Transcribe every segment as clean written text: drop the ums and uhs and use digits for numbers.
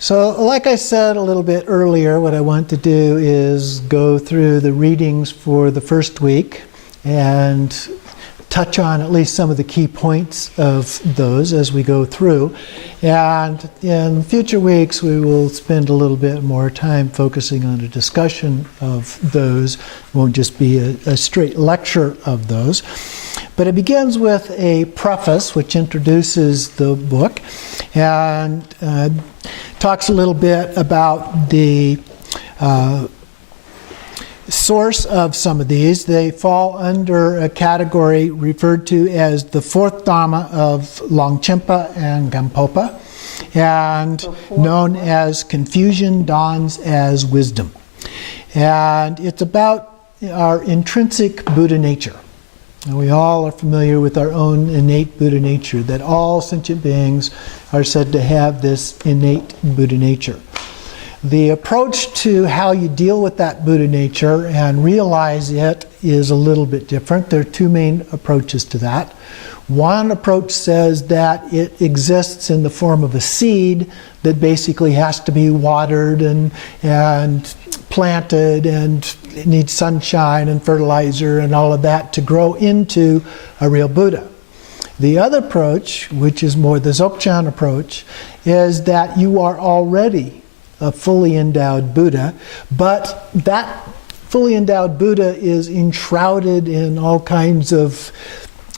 So, like I said a little bit earlier, what I want to do is go through the readings for the first week and touch on at least some of the key points of those as we go through. And in future weeks, we will spend a little bit more time focusing on a discussion of those. It won't just be a straight lecture of those. But it begins with a preface which introduces the book and talks a little bit about the source of some of these. They fall under a category referred to as the fourth Dhamma of Longchenpa and Gampopa, and known as Confusion Dawns as Wisdom. And it's about our intrinsic Buddha nature. And we all are familiar with our own innate Buddha nature, that all sentient beings are said to have this innate Buddha nature. The approach to how you deal with that Buddha nature and realize it is a little bit different. There are two main approaches to that. One approach says that it exists in the form of a seed that basically has to be watered and planted and needs sunshine and fertilizer and all of that to grow into a real Buddha. The other approach, which is more the Dzogchen approach, is that you are already a fully endowed Buddha, but that fully endowed Buddha is enshrouded in all kinds of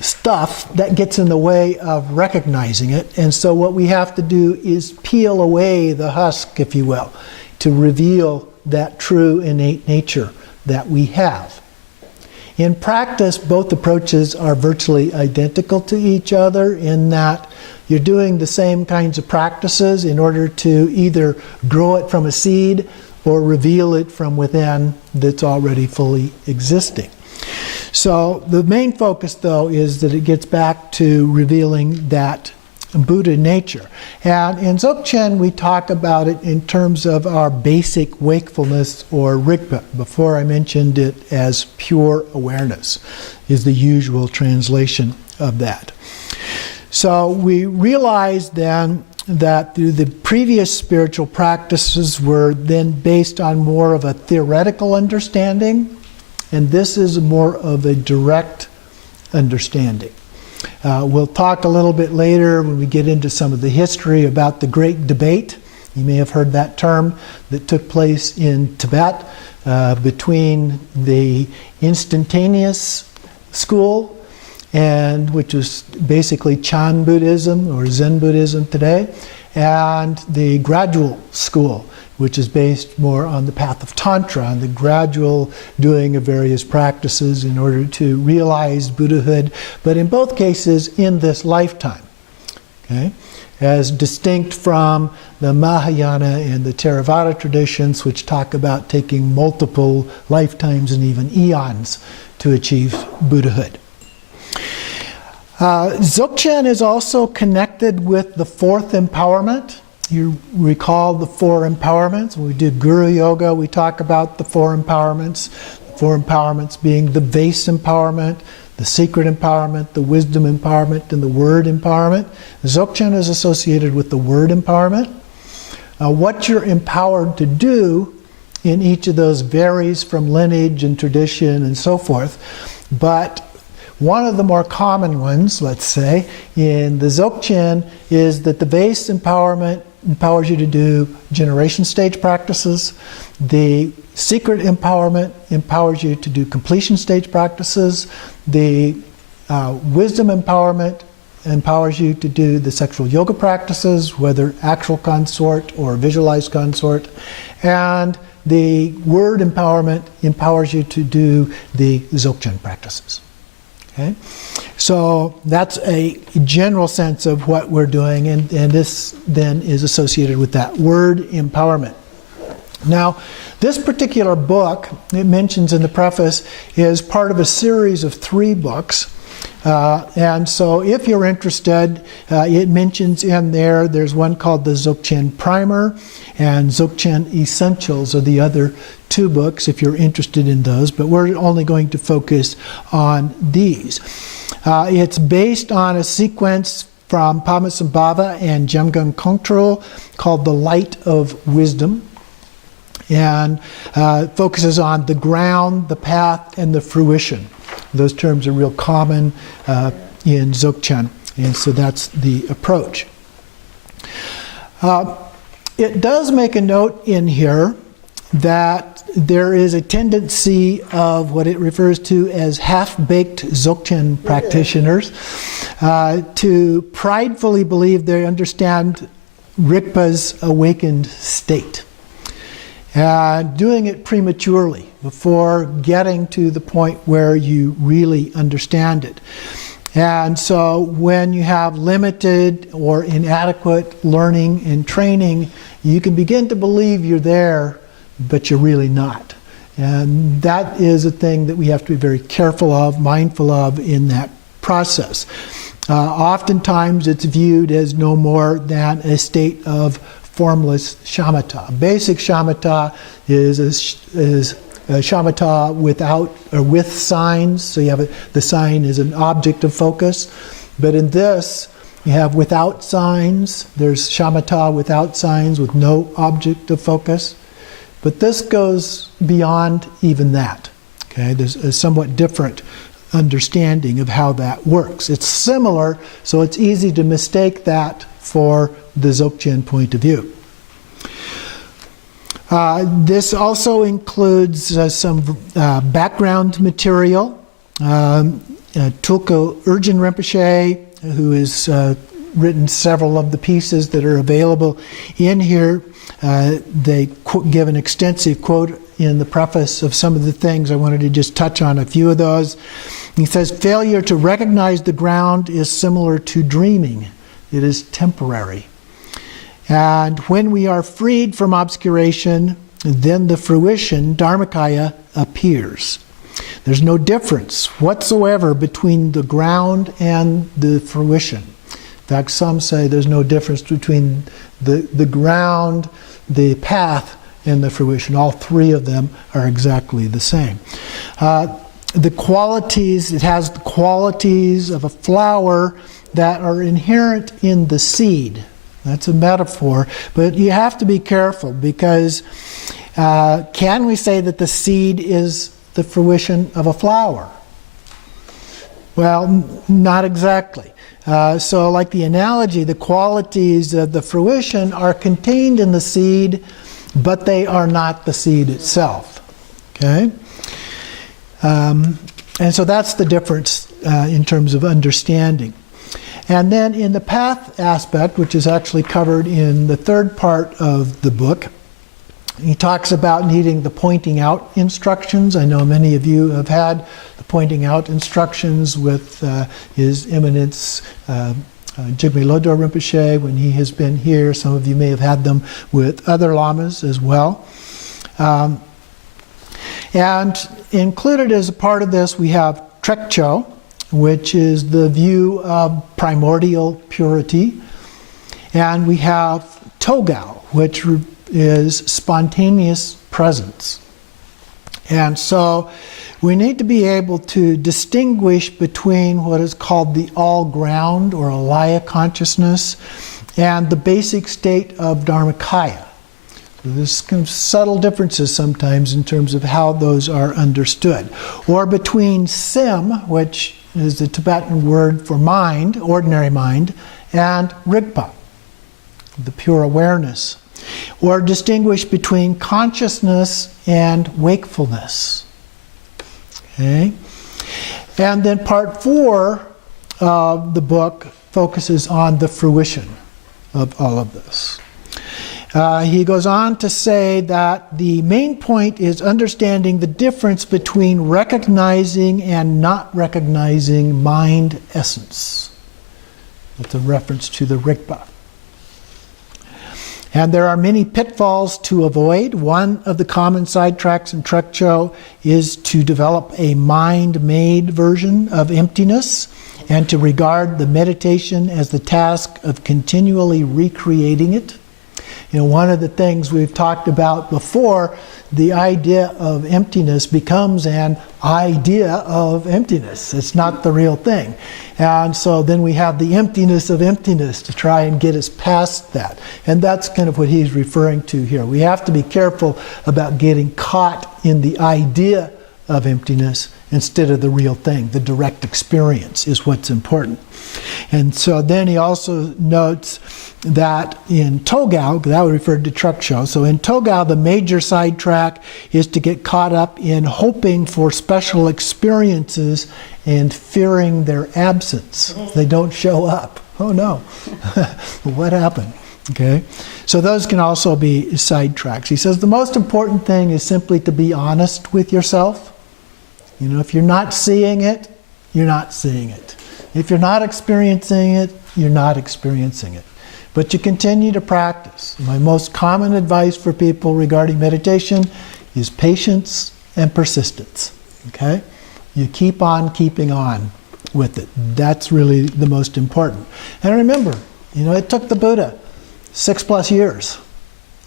stuff that gets in the way of recognizing it. And so what we have to do is peel away the husk, if you will, to reveal that true innate nature that we have. In practice, both approaches are virtually identical to each other in that you're doing the same kinds of practices in order to either grow it from a seed or reveal it from within that's already fully existing. So the main focus, though, is that it gets back to revealing that Buddha nature. And in Dzogchen, we talk about it in terms of our basic wakefulness, or Rigpa. Before I mentioned it as pure awareness, is the usual translation of that. So we realized then that the previous spiritual practices were then based on more of a theoretical understanding, and this is more of a direct understanding. We'll talk a little bit later when we get into some of the history about the Great Debate. You may have heard that term that took place in Tibet between the instantaneous school, and which was basically Chan Buddhism or Zen Buddhism today, and the gradual school, which is based more on the path of Tantra, and the gradual doing of various practices in order to realize Buddhahood, but in both cases in this lifetime, okay? As distinct from the Mahayana and the Theravada traditions, which talk about taking multiple lifetimes and even eons to achieve Buddhahood. Dzogchen is also connected with the fourth empowerment. You recall the four empowerments. When we did Guru Yoga, we talk about the four empowerments. The four empowerments being the vase empowerment, the secret empowerment, the wisdom empowerment, and the word empowerment. Dzogchen is associated with the word empowerment. What you're empowered to do in each of those varies from lineage and tradition and so forth, but one of the more common ones, let's say, in the Dzogchen is that the vase empowerment empowers you to do generation stage practices. The secret empowerment empowers you to do completion stage practices. The wisdom empowerment empowers you to do the sexual yoga practices, whether actual consort or visualized consort. And the word empowerment empowers you to do the Dzogchen practices. Okay? So that's a general sense of what we're doing, and this then is associated with that word empowerment. Now, this particular book, it mentions in the preface, is part of a series of 3 books. And so if you're interested, it mentions in there, there's one called the Dzogchen Primer, and Dzogchen Essentials are the other 2 books if you're interested in those, but we're only going to focus on these. It's based on a sequence from Padmasambhava and Jamgon Kongtrul called The Light of Wisdom, and focuses on the ground, the path, and the fruition. Those terms are real common in Dzogchen, and so that's the approach. It does make a note in here that there is a tendency of what it refers to as half-baked Dzogchen practitioners to pridefully believe they understand Rigpa's awakened state, doing it prematurely before getting to the point where you really understand it. And so when you have limited or inadequate learning and training, you can begin to believe you're there, but you're really not. And that is a thing that we have to be very careful of, mindful of in that process. Oftentimes it's viewed as no more than a state of formless shamatha. Basic shamatha is shamatha without or with signs, so you have the sign is an object of focus. But in this, you have without signs. There's shamatha without signs with no object of focus. But this goes beyond even that. Okay, there's a somewhat different understanding of how that works. It's similar, so it's easy to mistake that for the Dzogchen point of view. This also includes some background material. Tulku Urgyen Rinpoche, who has written several of the pieces that are available in here, they give an extensive quote in the preface of some of the things. I wanted to just touch on a few of those. He says, failure to recognize the ground is similar to dreaming. It is temporary. And when we are freed from obscuration, then the fruition, Dharmakaya, appears. There's no difference whatsoever between the ground and the fruition. In fact, some say there's no difference between the ground, the path, and the fruition. All three of them are exactly the same. The qualities, it has the qualities of a flower that are inherent in the seed. That's a metaphor, but you have to be careful because can we say that the seed is the fruition of a flower? Well, not exactly. So like the analogy, the qualities of the fruition are contained in the seed, but they are not the seed itself. Okay? And so that's the difference in terms of understanding. And then in the path aspect, which is actually covered in the third part of the book, he talks about needing the pointing out instructions. I know many of you have had the pointing out instructions with His Eminence Jigme Lodro Rinpoche when he has been here. Some of you may have had them with other lamas as well. And included as a part of this, we have Trekcho, which is the view of primordial purity. And we have Togao, which is spontaneous presence. And so we need to be able to distinguish between what is called the all-ground or alaya consciousness and the basic state of Dharmakaya. So there's kind of subtle differences sometimes in terms of how those are understood. Or between Sim, which is the Tibetan word for mind, ordinary mind, and Rigpa, the pure awareness. Or distinguish between consciousness and wakefulness. Okay? And then part 4 of the book focuses on the fruition of all of this. He goes on to say that the main point is understanding the difference between recognizing and not recognizing mind essence. That's a reference to the Rigpa. And there are many pitfalls to avoid. One of the common sidetracks in Trekcho is to develop a mind-made version of emptiness and to regard the meditation as the task of continually recreating it. You know, one of the things we've talked about before, the idea of emptiness becomes an idea of emptiness. It's not the real thing. And so then we have the emptiness of emptiness to try and get us past that. And that's kind of what he's referring to here. We have to be careful about getting caught in the idea of emptiness instead of the real thing. The direct experience is what's important. And so then he also notes that in Togao, that would refer to truck show, so in Togao the major sidetrack is to get caught up in hoping for special experiences and fearing their absence. They don't show up. Oh no, what happened? Okay, so those can also be sidetracks. He says the most important thing is simply to be honest with yourself. You know, if you're not seeing it, you're not seeing it. If you're not experiencing it, you're not experiencing it. But you continue to practice. My most common advice for people regarding meditation is patience and persistence. Okay? You keep on keeping on with it. That's really the most important. And remember, you know, it took the Buddha 6+ years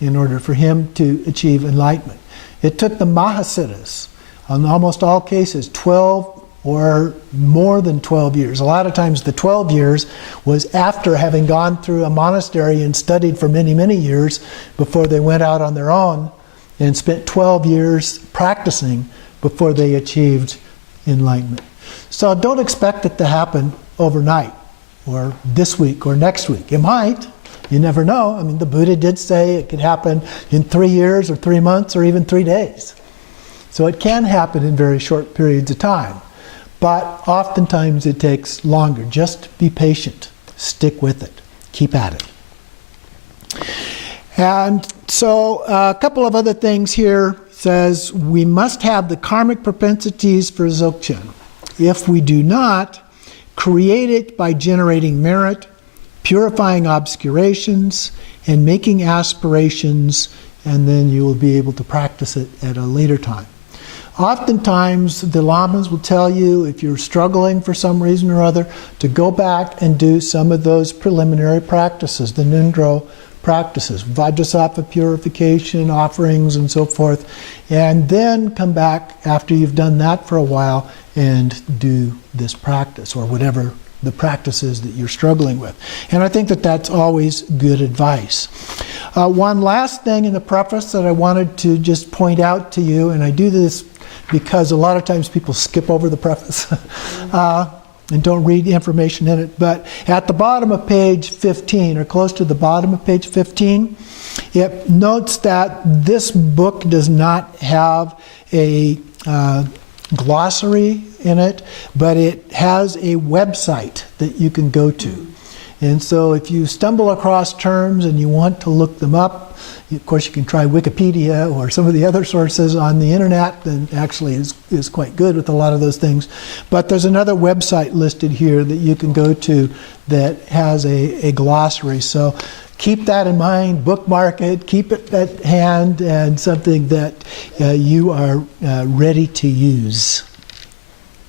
in order for him to achieve enlightenment. It took the Mahasiddhas, in almost all cases, 12 or more than 12 years. A lot of times the 12 years was after having gone through a monastery and studied for many, many years before they went out on their own and spent 12 years practicing before they achieved enlightenment. So don't expect it to happen overnight or this week or next week. It might. You never know. I mean, the Buddha did say it could happen in 3 years or 3 months or even 3 days. So it can happen in very short periods of time. But oftentimes it takes longer. Just be patient. Stick with it. Keep at it. And so a couple of other things here. Says we must have the karmic propensities for Dzogchen. If we do not, create it by generating merit, purifying obscurations, and making aspirations, and then you will be able to practice it at a later time. Oftentimes, the lamas will tell you, if you're struggling for some reason or other, to go back and do some of those preliminary practices, the Nundro practices, Vajrasattva purification, offerings, and so forth, and then come back after you've done that for a while and do this practice, or whatever the practice is that you're struggling with. And I think that that's always good advice. One last thing in the preface that I wanted to just point out to you, and I do this because a lot of times people skip over the preface and don't read the information in it. But at the bottom of page 15, or close to the bottom of page 15, it notes that this book does not have a glossary in it, but it has a website that you can go to. And so if you stumble across terms and you want to look them up, of course you can try Wikipedia or some of the other sources on the internet, and actually is quite good with a lot of those things. But there's another website listed here that you can go to that has a glossary. So keep that in mind, bookmark it, keep it at hand, and something that you are ready to use.